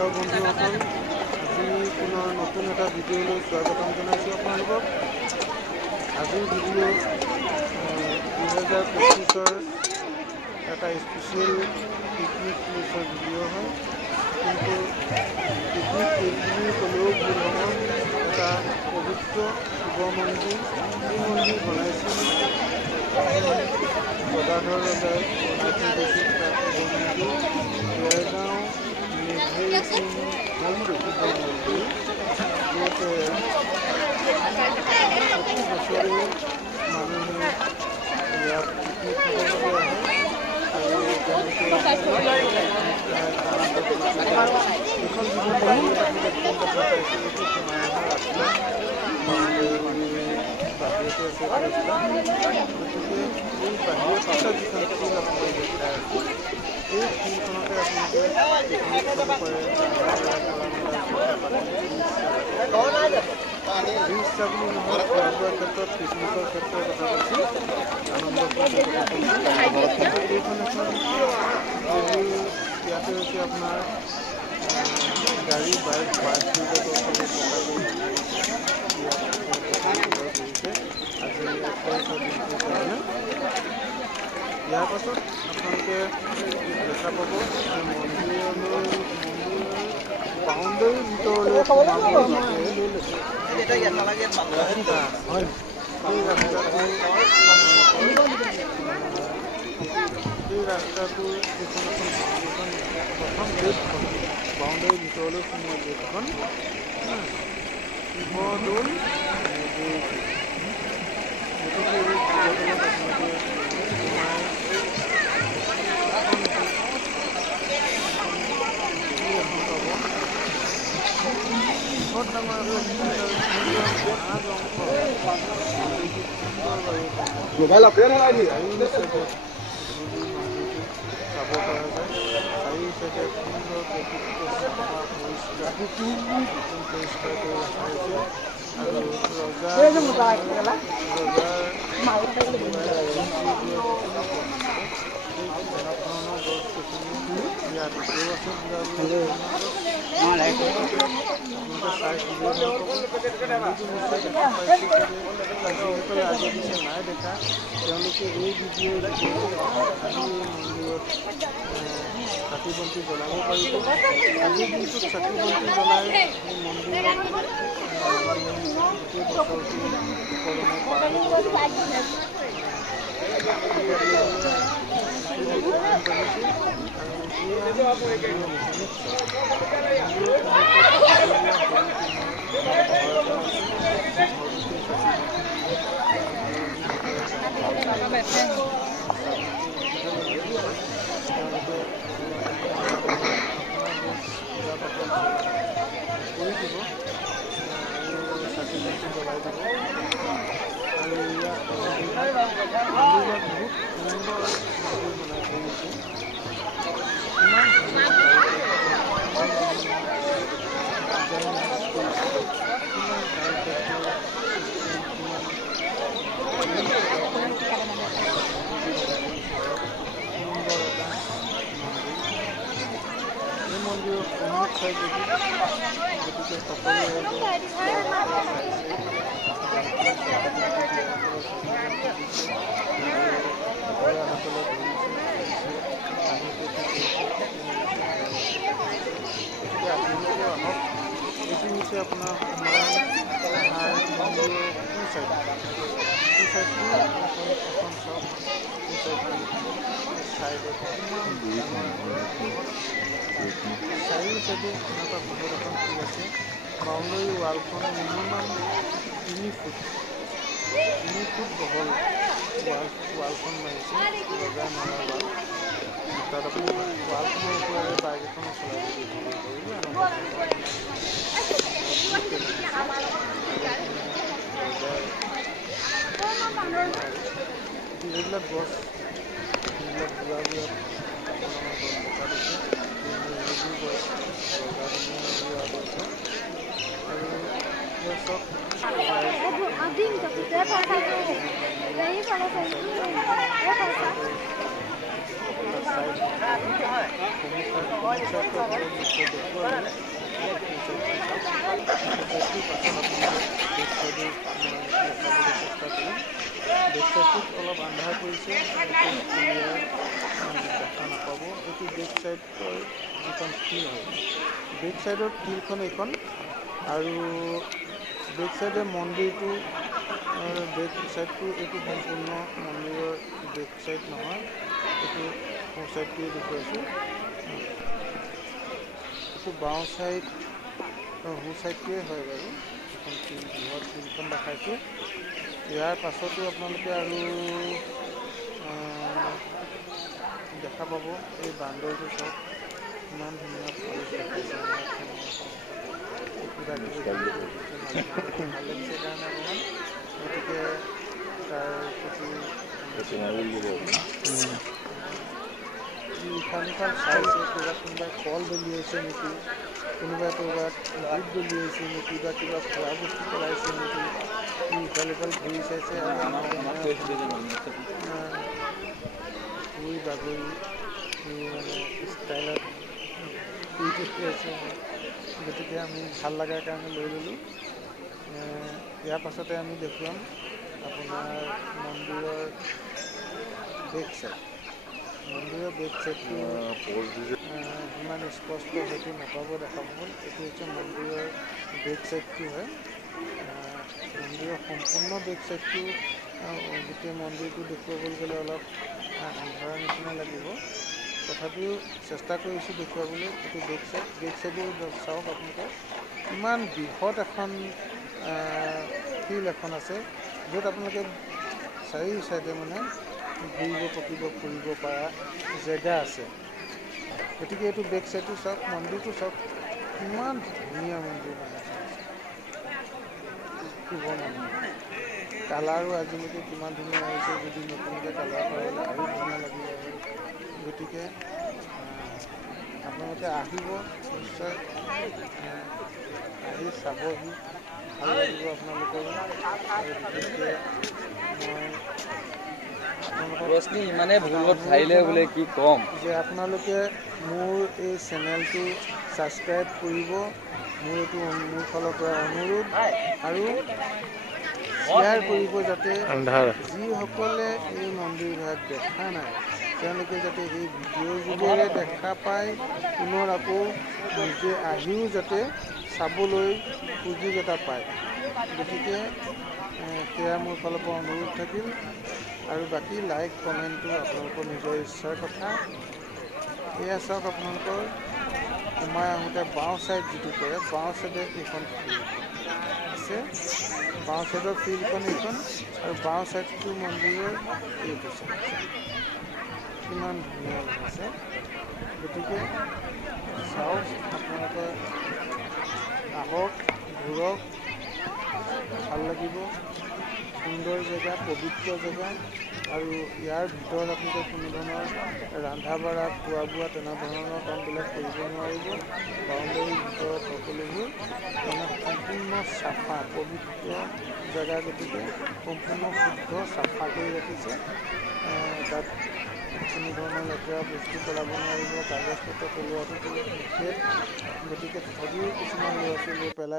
Hello बंधुসকল আজি পুনৰ নতুন এটা ভিডিঅ'লৈ স্বাগতম জনাইছোঁ আপোনালোকক। আজিৰ ভিডিঅ' 2025 এটা স্পেচিয়েল পিকনিক প্লেচৰ ভিডিঅ' হয়, কিন্তু পিকনিক প্লেচ বুলি ক'লেও ভুল হ'ব। এটা পবিত্ৰ শিৱ মন্দিৰ, এই মন্দিৰ বনাইছিল গদাধৰ ৰজাই বনাই থৈ গৈছিল। তাত শিৱ মন্দিৰ দেৰগাঁও মেঘেই সিং মন্দিৰ শিৱ মন্দিৰ, য'ত প্ৰতি বছৰে মানুহে ইয়াত পিকনিক খাবলৈ আহে আৰু তেওঁলোকে এইখন যিখন বাহিৰত দেখা পাইছে এইটো সোমাই অহা ৰাস্তা, মানুহে বাহিৰতে আছে ৰাস্তা। গতিকে এই বাহিৰত থকা যিখন ফিল্ড আপোনালোকে দেখাই আছে, এই ফিল্ডখনতে আপোনালোকে পিকনিক খাব পাৰে। যি ইচ্ছা বুলি নহয়, খোৱা বোৱাৰ ক্ষেত্ৰত, পিকনিকৰ ক্ষেত্ৰত কথা কৈছোঁ, আনন্দ ফূৰ্তিৰ কথা কৈছোঁ। এইখন এখন যিবোৰ ইয়াতে হৈছে আপোনাৰ গাড়ী বাইক পাৰ্ক কৰিব চবেই পকাকৈ ইয়াত কৰিছে। আজি 28 দিনটোৰ কাৰণে ইয়াৰ পাছত আপোনালোকে দেখা পাব যে মন্দিৰৰ বাউণ্ডেৰীৰ ভিতৰলৈ সোমাবৰ বাবে এই ৰাস্তাটো যিখন প্ৰথম গেটখন, বাউণ্ডেৰীৰ ভিতৰলৈ সোমোৱা গেটখন শিৱদৌল মন্দিৰ। গতিকে এই শিৱদৌলত আপোনালোকে সোমাই বহুত ডাঙৰ মোবাইল আপডেট হলাই নি চাব পৰা যায়। চাৰিও চাইডে সুন্দৰ প্ৰকৃতিকে চাফা পৰিষ্কাৰ কৰি ৰখা হৈছে আৰু ৰজাৰ ধৰণৰ গছ গছনি ইয়াত এতিয়াও আছে। যিসকলে আগে পিছে নাই দেখা, তেওঁলোকে এই ভিডিঅ'ৰ যোগেদি আহি মন্দিৰত চাকি বন্তি জ্বলাব পাৰিব। আজিৰ দিনটোত চাকি বন্তি জ্বলাই এই মন্দিৰত গোটেই বছৰটো সুকলমে পাৰ হ'ব পাৰিব। মন্দিৰৰ সন্মুখ চাই গতিকে সকলোৱে এইটো হৈছে আপোনাৰ মন্দিৰৰ সোঁ চাইডটো এখন চাওক। চাইডত চাৰিও চাইডে এনেকুৱা বহুত এখন ফুল আছে। বাউণ্ডেৰী ৱালখন মিনিমাম 3 ফুট বহল ৱালখন মাৰিছে, ৰজাই মৰা ৱাল। তাত আপুনি ৱালখনৰ ওপৰেৰে বাইক এখনো চলাই এইবিলাক গছ, এইবিলাক বুঢ়া বুঢ়া ডাঙৰ গছ দেখা দিছে। এইবোৰ গছ ৰজাদিনীয়া ৰোৱা গছ হয় আৰু চব চাইড চাইডটো আপোনালোক নিশ্চয় দেখুৱালোঁ। চাইডটোৰ পাছত আপোনালোকক বেক চাইডো মই দেখাবলৈ চেষ্টা কৰিম। বেক চাইডটোত অলপ আন্ধাৰ পৰিছে, বিশেষ ক্লিয়াৰ দেখা নাপাব। এইটো বেক চাইডৰ যিখন ফিল্ড হয়, বেক চাইডৰ ফিল্ডখন এইখন। আৰু বেক চাইডে মন্দিৰটো বেক চাইডটো এইটো সম্পূৰ্ণ মন্দিৰৰ বেক চাইড নহয়, এইটো সোঁ চাইডটোৱে দেখুৱাইছোঁ। এইটো বাওঁ চাইড সোঁ চাইডটোৱে হয় বাৰু। এখন ফিল্ড বৃহৎ ফিল্ডখন দেখাইছোঁ। ইয়াৰ পাছতো আপোনালোকে আৰু দেখা পাব এই বান্দৰটো চাওক, ইমান ধুনীয়া ফল দেখাইছে। কিবা কিবি ভাল লাগিছে কাৰণে অকণমান, গতিকে তাৰ প্ৰতি ইফাল সিফাল চাইছে। ক'ৰবাত কোনোবাই কল দলিয়াইছে নেকি, কোনোবাই ক'ৰবাত বুট দলিয়াইছে নেকি, বা কিবা খোৱা বস্তু পেলাইছে নেকি, ইফাল সিফাল ঘূৰি চাইছে। ঘূৰি বাগৰি মানে ষ্টাইলত শুই থাকি আছে। গতিকে আমি ভাল লগাৰ কাৰণে লৈ ল'লোঁ। ইয়াৰ পাছতে আমি দেখুৱাম আপোনাৰ মন্দিৰৰ বেক চাইড। মন্দিৰৰ বেক চাইডটো ইমান স্পষ্ট হয়তো নাপাব, দেখা পাব। এইটো হৈছে মন্দিৰৰ বেক চাইডটো হয়। মন্দিৰৰ সম্পূৰ্ণ বেক চাইডটো গোটেই মন্দিৰটো দেখুৱাবলৈ গ'লে অলপ আন্ধাৰৰ নিচিনা লাগিব, তথাপিও চেষ্টা কৰিছোঁ দেখুৱাবলৈ। এইটো বেক চাইড। বেক চাইডে চাওক আপোনালোকে ইমান বৃহৎ এখন ফিল্ড এখন আছে, য'ত আপোনালোকে চাৰি চাইডে মানে ঘূৰিব পকিব ফুৰিব পৰা জেগা আছে। গতিকে এইটো বেক চাইডটো চাওক, মন্দিৰটো চাওক, ইমান ধুনীয়া মন্দিৰ বনাইছে। শিৱ মন্দিৰ কালাৰো আজিলৈকে কিমান ধুনীয়া হৈছে, যদি নতুনকৈ কালাৰ কৰালে আৰু ধুনীয়া লাগিব। গতিকে আপোনালোকে আহিব নিশ্চয়, আহি চাবহি, ভাল লাগিব আপোনালোকৰো। আৰু বিশেষকৈ মই ৰশ্মি ইমানে ভুলত খাইলে বোলে কি কম, যে আপোনালোকে মোৰ এই চেনেলটো ছাবস্ক্ৰাইব কৰিব। মোৰ এইটো মোৰ ফালৰ পৰা অনুৰোধ। আৰু শ্বেয়াৰ কৰিব, যাতে যিসকলে এই মন্দিৰভাগ দেখা নাই তেওঁলোকে যাতে এই ভিডিঅ'ৰ যোগেৰে দেখা পায়, পুনৰ আকৌ নিজে আহিও যাতে চাবলৈ সুযোগ এটা পায়। গতিকে সেয়া মোৰ ফালৰ পৰা অনুৰোধ থাকিল। আৰু বাকী লাইক কমেণ্টটো আপোনালোকৰ নিজৰ ইচ্ছাৰ কথা। এয়া চাওক আপোনালোকৰ সোমাই আহোঁতে বাওঁ ছাইড যিটো কৰে, বাওঁ ছাইডে এইখন ফিল্ড আছে। বাওঁ ছাইডৰ ফিল্ডখন এইখন, আৰু বাওঁ ছাইডটো মন্দিৰৰ এইটো ছাইড। কিমান ধুনীয়া লাগিছে। গতিকে চাওক আপোনালোকে, আহক, ঘূৰক, ভাল লাগিব। সুন্দৰ জেগা, পবিত্ৰ জেগা। আৰু ইয়াৰ ভিতৰত আপোনালোকে কোনো ধৰণৰ ৰন্ধা বঢ়া খোৱা বোৱা তেনেধৰণৰ কামবিলাক কৰিব নোৱাৰিব। বাউণ্ডেৰীৰ ভিতৰত সকলোবোৰ মানে সম্পূৰ্ণ চাফা পবিত্ৰ জেগা। গতিকে সম্পূৰ্ণ শুদ্ধ চাফা কৰি ৰাখিছে। তাত কোনো ধৰণৰ লেতেৰা বস্তু পেলাব নোৱাৰিব, কাগজ পত্ৰ পেলোৱাটো নিষেধ। গতিকে তথাপিও কিছুমান ল'ৰা ছোৱালীয়ে পেলাই